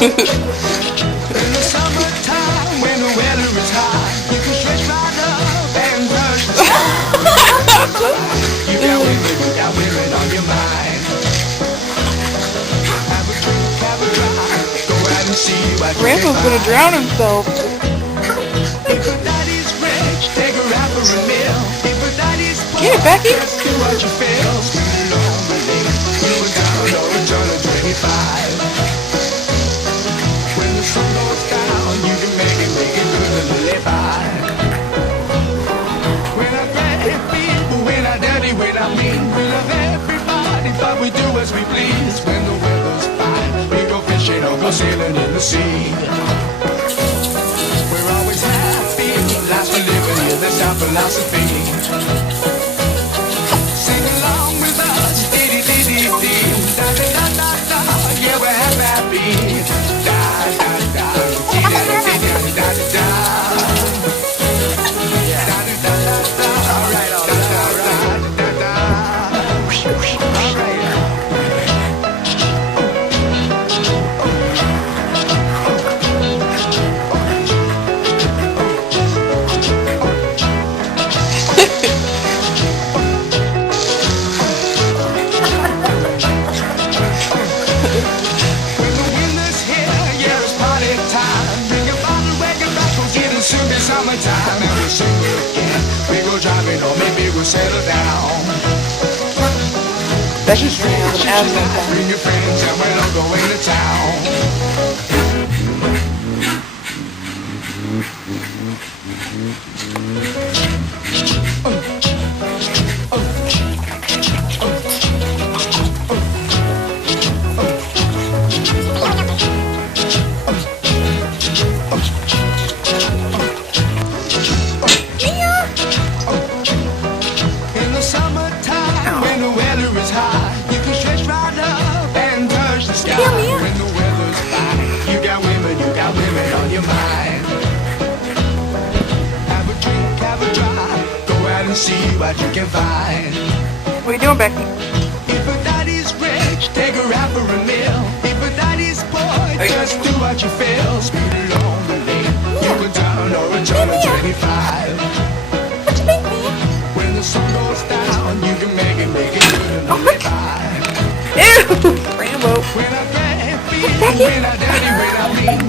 In the summertime, when the weather is hot, you can stretch right up and touch the sky. You got women on your mind. Have a drink, have a drive, go out and see what you Rambo's can gonna find. drown himself. If a daddy's rich, take her out for a meal. If a daddy's poor, Get it, Becky. just do what you feel. Spend it on the lady, we'll go down or return to 25. When the sun goes down, you can make it good and live by. When I grab people, when I dirty, when I mean, we love everybody, but we do as we please. When the weather's fine, we go fishing or go sailing in the sea. We're always happy, life's for living, yeah, that's our philosophy. Sing along with us, dee-dee-dee-dee-dee, da-da-da-da-da, yeah, we're happy. Da-da-da, dee-dee-dee-dee-da-da-da. Da-da-da-da-da, all right, da-da-da-da-da. All right. When the winter's here, yeah, it's party time. Bring a bottle, wake it back, we'll get it soon be summertime. And we'll sing again, we go driving or maybe we'll settle down. Becky's gonna have an asthma attack. Bring your friends and we'll all go into town. In the summertime, when the weather is hot, you can stretch right up and touch the sky. When the weather's fine, you got women on your mind. Have a drink, have a drive, go out and see what you can find. What are you doing, Becky? If a daddy's rich, take her out for a meal. If a daddy's poor, just do what you feel. Speed along the lane, you can turn or return to 25. When the sun goes down, you can make it good and live by. Ew! Rambo. When I grab people, when I dirty, when I mean.